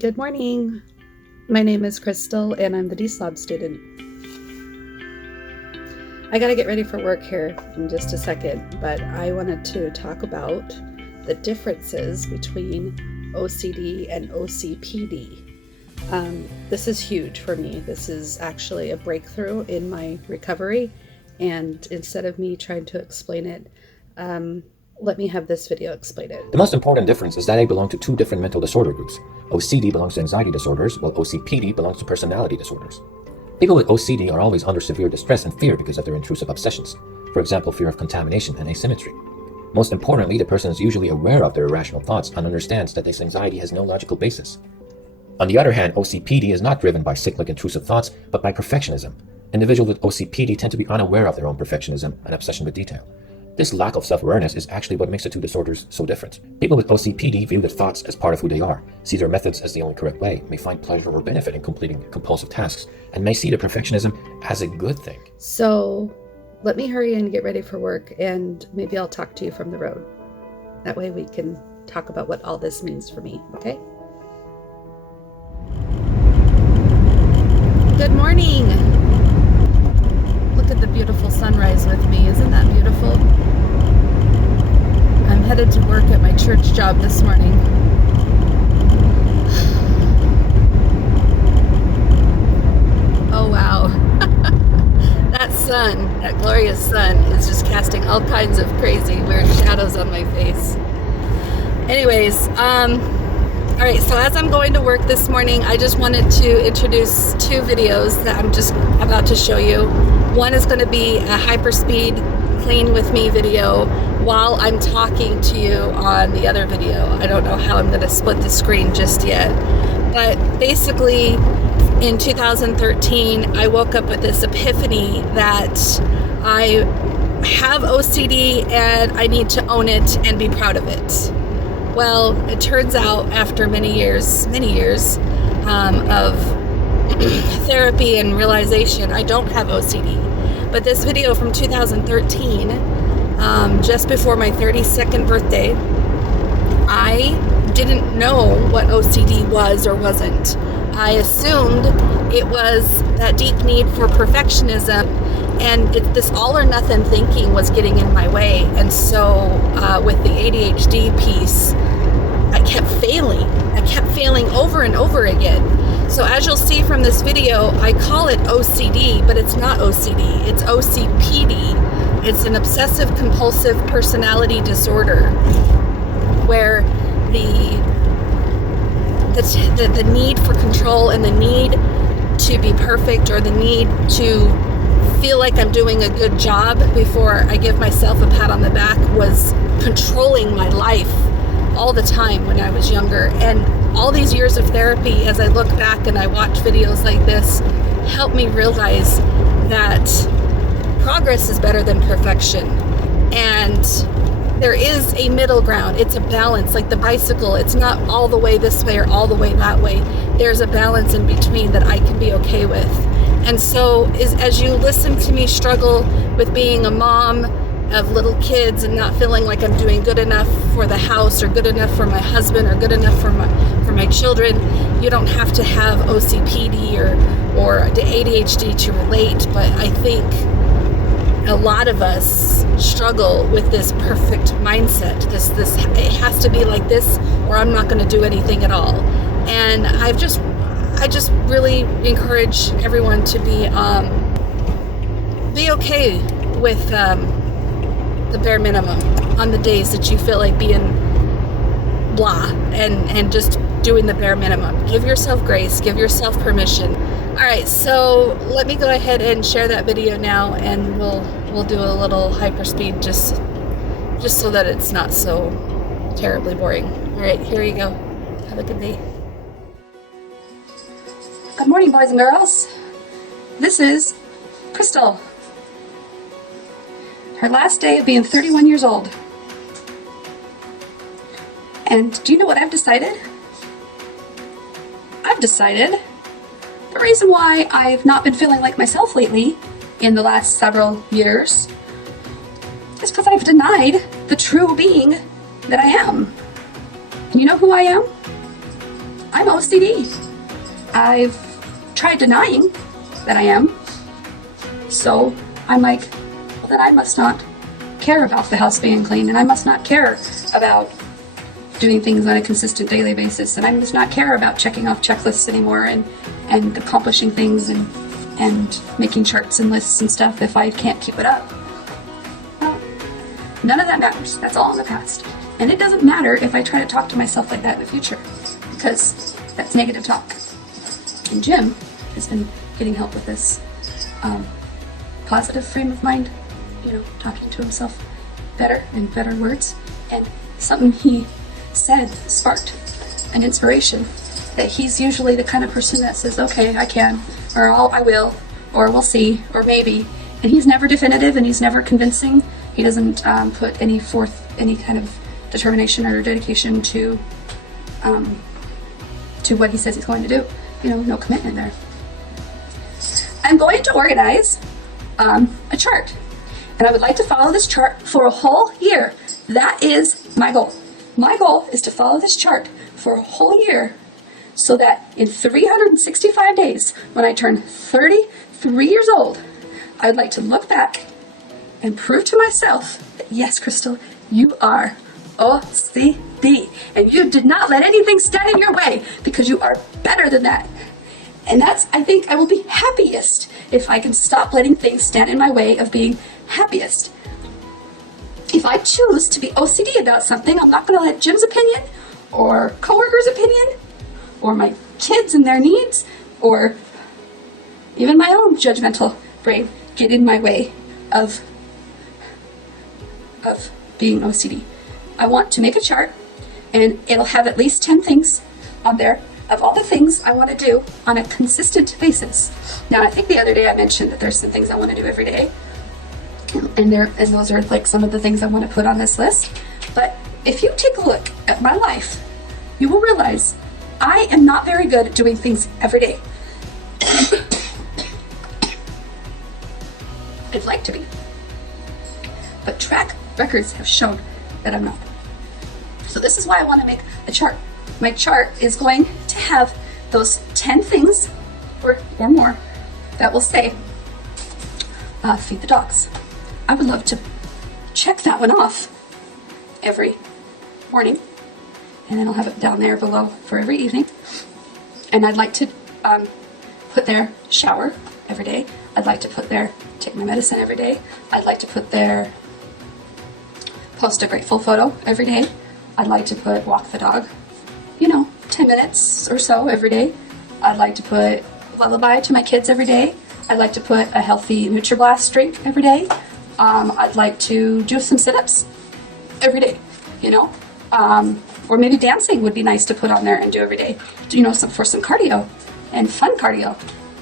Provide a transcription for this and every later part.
Good morning. My name is Crystal and I'm the Deslob student. I gotta get ready for work here in just a second, but I wanted to talk about the differences between OCD and OCPD. This is huge for me. This is actually a breakthrough in my recovery, and instead of me trying to explain it, let me have this video explain it. The most important difference is that they belong to two different mental disorder groups. OCD belongs to anxiety disorders, while OCPD belongs to personality disorders. People with OCD are always under severe distress and fear because of their intrusive obsessions. For example, fear of contamination and asymmetry. Most importantly, the person is usually aware of their irrational thoughts and understands that this anxiety has no logical basis. On the other hand, OCPD is not driven by cyclic intrusive thoughts, but by perfectionism. Individuals with OCPD tend to be unaware of their own perfectionism and obsession with detail. This lack of self-awareness is actually what makes the two disorders so different. People with OCPD view their thoughts as part of who they are, see their methods as the only correct way, may find pleasure or benefit in completing compulsive tasks, and may see their perfectionism as a good thing. So let me hurry and get ready for work, and maybe I'll talk to you from the road. That way we can talk about what all this means for me, okay? Good morning. Look at the beautiful sunrise with me. Isn't that beautiful? I'm headed to work at my church job this morning. Oh wow. That sun, that glorious sun, is just casting all kinds of crazy weird shadows on my face. Anyways, all right, so as I'm going to work this morning, I just wanted to introduce two videos that I'm just about to show you. One is going to be a hyperspeed clean with me video while I'm talking to you on the other video. I don't know how I'm going to split the screen just yet. But basically, in 2013, I woke up with this epiphany that I have OCD and I need to own it and be proud of it. Well, it turns out after many years of therapy and realization, I don't have OCD. But this video from 2013, just before my 32nd birthday, I didn't know what OCD was or wasn't. I assumed it was that deep need for perfectionism, and this all or nothing thinking was getting in my way. And so with the ADHD piece, I kept failing over and over again. So as you'll see from this video, I call it OCD, but it's not OCD, it's OCPD. It's an obsessive compulsive personality disorder where the need for control and the need to be perfect, or the need to feel like I'm doing a good job before I give myself a pat on the back, was controlling my life all the time when I was younger. And all these years of therapy, as I look back and I watch videos like this, help me realize that progress is better than perfection. And there is a middle ground. It's a balance, like the bicycle. It's not all the way this way or all the way that way. There's a balance in between that I can be okay with. And so as you listen to me struggle with being a mom of little kids and not feeling like I'm doing good enough for the house or good enough for my husband or good enough for my children, you don't have to have OCPD or the ADHD to relate. But I think a lot of us struggle with this perfect mindset. This it has to be like this or I'm not going to do anything at all. And I just really encourage everyone to be okay with the bare minimum on the days that you feel like being blah and just doing the bare minimum. Give yourself grace, give yourself permission. All right, so let me go ahead and share that video now, and we'll do a little hyperspeed just so that it's not so terribly boring. All right, here you go. Have a good day. Good morning, boys and girls. This is Crystal. Her last day of being 31 years old. And do you know what I've decided? I've decided the reason why I've not been feeling like myself lately in the last several years is because I've denied the true being that I am. You know who I am? I'm OCD. I've tried denying that I am. So I'm like, well, then I must not care about the house being clean, and I must not care about doing things on a consistent daily basis, and I must not care about checking off checklists anymore and accomplishing things and making charts and lists and stuff if I can't keep it up. Well, none of that matters. That's all in the past. And it doesn't matter if I try to talk to myself like that in the future, because that's negative talk. And Jim has been getting help with this positive frame of mind, talking to himself better and better words. And something he said sparked an inspiration that he's usually the kind of person that says, okay, I can, or I will, or we'll see, or maybe. And he's never definitive, and he's never convincing. He doesn't put any kind of determination or dedication to what he says he's going to do. No commitment there. I'm going to organize a chart, and I would like to follow this chart for a whole year. That is my goal. My goal is to follow this chart for a whole year, so that in 365 days, when I turn 33 years old, I would like to look back and prove to myself that, yes, Crystal, you are OCD, and you did not let anything stand in your way, because you are better than that. And I think I will be happiest if I can stop letting things stand in my way of being happiest. If I choose to be OCD about something, I'm not going to let Jim's opinion, or coworkers' opinion, or my kids and their needs, or even my own judgmental brain get in my way of being OCD. I want to make a chart, and it'll have at least 10 things on there of all the things I want to do on a consistent basis. Now, I think the other day I mentioned that there's some things I want to do every day, and those are like some of the things I want to put on this list. But if you take a look at my life, you will realize I am not very good at doing things every day. I'd like to be, but track records have shown that I'm not. So this is why I want to make a chart. My chart is going to have those 10 things or more that will say, feed the dogs. I would love to check that one off every morning, and then I'll have it down there below for every evening. And I'd like to put there shower every day. I'd like to put there take my medicine every day. I'd like to put there post a grateful photo every day. I'd like to put walk the dog, 10 minutes or so every day. I'd like to put lullaby to my kids every day. I'd like to put a healthy NutriBlast drink every day. I'd like to do some sit-ups every day, or maybe dancing would be nice to put on there and do every day, for some cardio and fun cardio,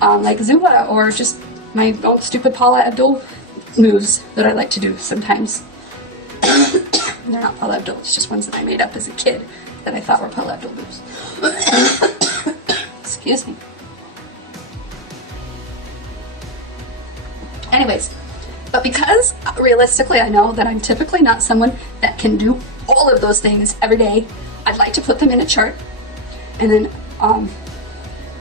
like Zumba, or just my own stupid Paula Abdul moves that I like to do sometimes. They're not Paula Abdul, it's just ones that I made up as a kid that I thought were Paula Abdul moves. Excuse me. Anyways, but because realistically I know that I'm typically not someone that can do all of those things every day, I'd like to put them in a chart, and then on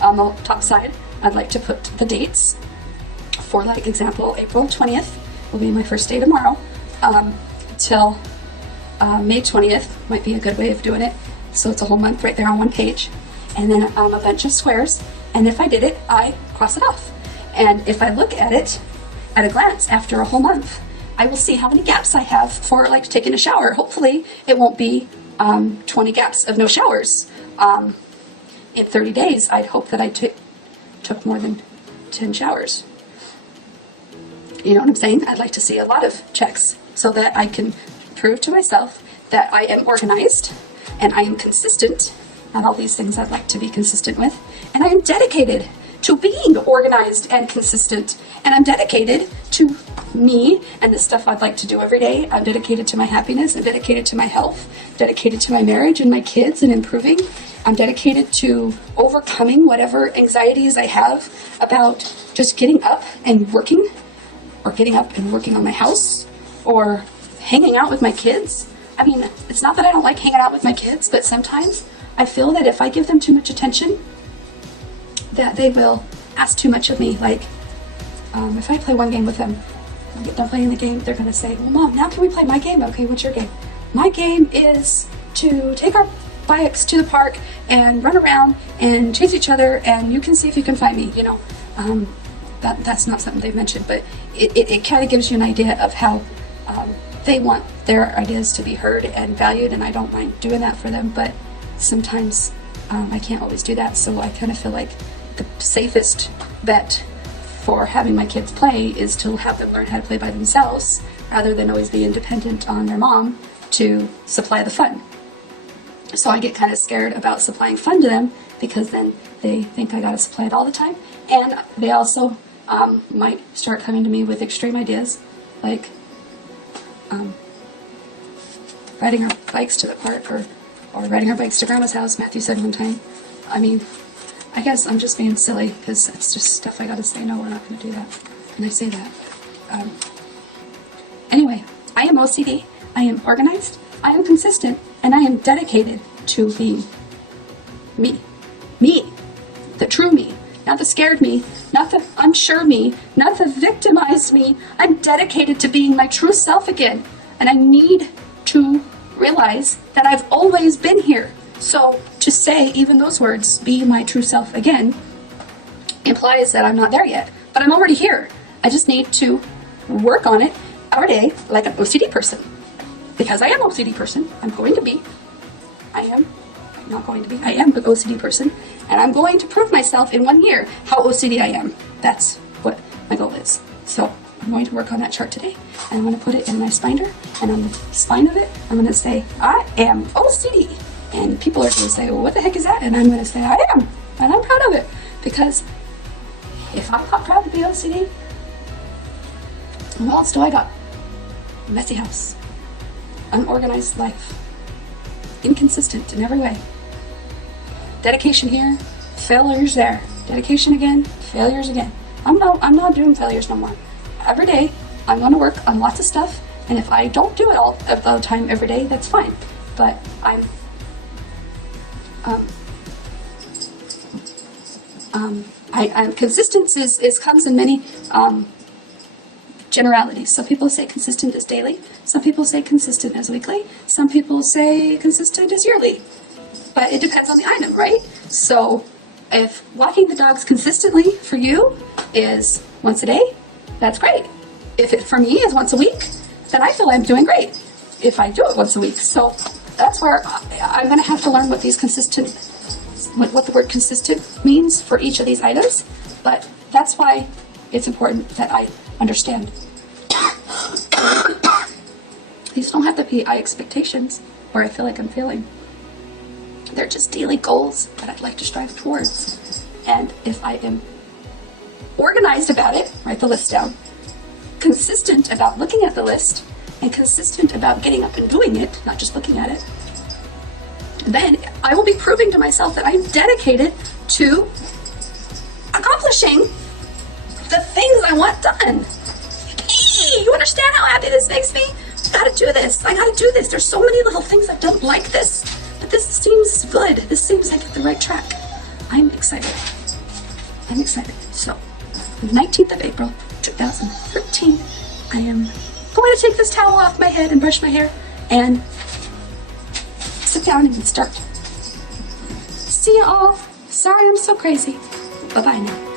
the top side I'd like to put the dates. For like example, April 20th will be my first day tomorrow, till May 20th might be a good way of doing it. So it's a whole month right there on one page, and then a bunch of squares, and if I did it, I cross it off. And if I look at it at a glance after a whole month, I will see how many gaps I have for like taking a shower. Hopefully it won't be 20 gaps of no showers. In 30 days, I'd hope that I took more than 10 showers. You know what I'm saying? I'd like to see a lot of checks so that I can prove to myself that I am organized and I am consistent. Not all these things I'd like to be consistent with. And I am dedicated to being organized and consistent. And I'm dedicated to me and the stuff I'd like to do every day. I'm dedicated to my happiness. I'm dedicated to my health. I'm dedicated to my marriage and my kids and improving. I'm dedicated to overcoming whatever anxieties I have about just getting up and working, or getting up and working on my house, or hanging out with my kids. I mean, it's not that I don't like hanging out with my kids, but sometimes I feel that if I give them too much attention, that they will ask too much of me. Like, if I play one game with them, I get done playing the game, they're gonna say, well, Mom, now can we play my game? Okay, what's your game? My game is to take our bikes to the park and run around and chase each other, and you can see if you can find me, you know. That's not something they've mentioned, but it kind of gives you an idea of how they want their ideas to be heard and valued, and I don't mind doing that for them, but sometimes I can't always do that, so I kind of feel like the safest bet for having my kids play is to have them learn how to play by themselves rather than always be independent on their mom to supply the fun. So I get kind of scared about supplying fun to them because then they think I gotta supply it all the time, and they also might start coming to me with extreme ideas like riding our bikes to the park or riding our bikes to Grandma's house, Matthew said one time. I mean, I guess I'm just being silly because it's just stuff I gotta say, no, we're not gonna do that. And I say that. Anyway, I am OCD, I am organized, I am consistent, and I am dedicated to being me. Me. The true me. Not the scared me, not the unsure me, not the victimized me. I'm dedicated to being my true self again. And I need to realize that I've always been here. So to say even those words, be my true self again, implies that I'm not there yet. But I'm already here. I just need to work on it every day like an OCD person. Because I am an OCD person. I'm going to be. I am. I'm not going to be. I am an OCD person. And I'm going to prove myself in 1 year how OCD I am. That's what my goal is. So I'm going to work on that chart today. And I'm going to put it in my spiner. And on the spine of it, I'm going to say, I am OCD. And people are going to say, well, what the heck is that? And I'm going to say, I am. And I'm proud of it. Because if I'm not proud to be OCD, what else do I got? A messy house. Unorganized life. Inconsistent in every way. Dedication here, failures there. Dedication again, failures again. I'm not doing failures no more. Every day, I'm going to work on lots of stuff, and if I don't do it all the time every day, that's fine. But consistency comes in many generalities. Some people say consistent is daily. Some people say consistent is weekly. Some people say consistent is yearly. But it depends on the item, right? So if walking the dogs consistently for you is once a day, that's great. If it for me is once a week, then I feel I'm doing great if I do it once a week. So that's where I'm going to have to learn what these what the word consistent means for each of these items. But that's why it's important that I understand. These don't have to be high expectations or I feel like I'm failing. They're just daily goals that I'd like to strive towards. And if I am organized about it, write the list down, consistent about looking at the list, and consistent about getting up and doing it, not just looking at it, then I will be proving to myself that I'm dedicated to accomplishing the things I want done. Hey, you understand how happy this makes me? I gotta do this. I gotta do this. There's so many little things I don't like this, but this seems good. This seems like the right track. I'm excited. I'm excited. So, the 19th of April, 2013, I am going to take this towel off my head and brush my hair and sit down and start. See you all. Sorry I'm so crazy. Bye-bye now.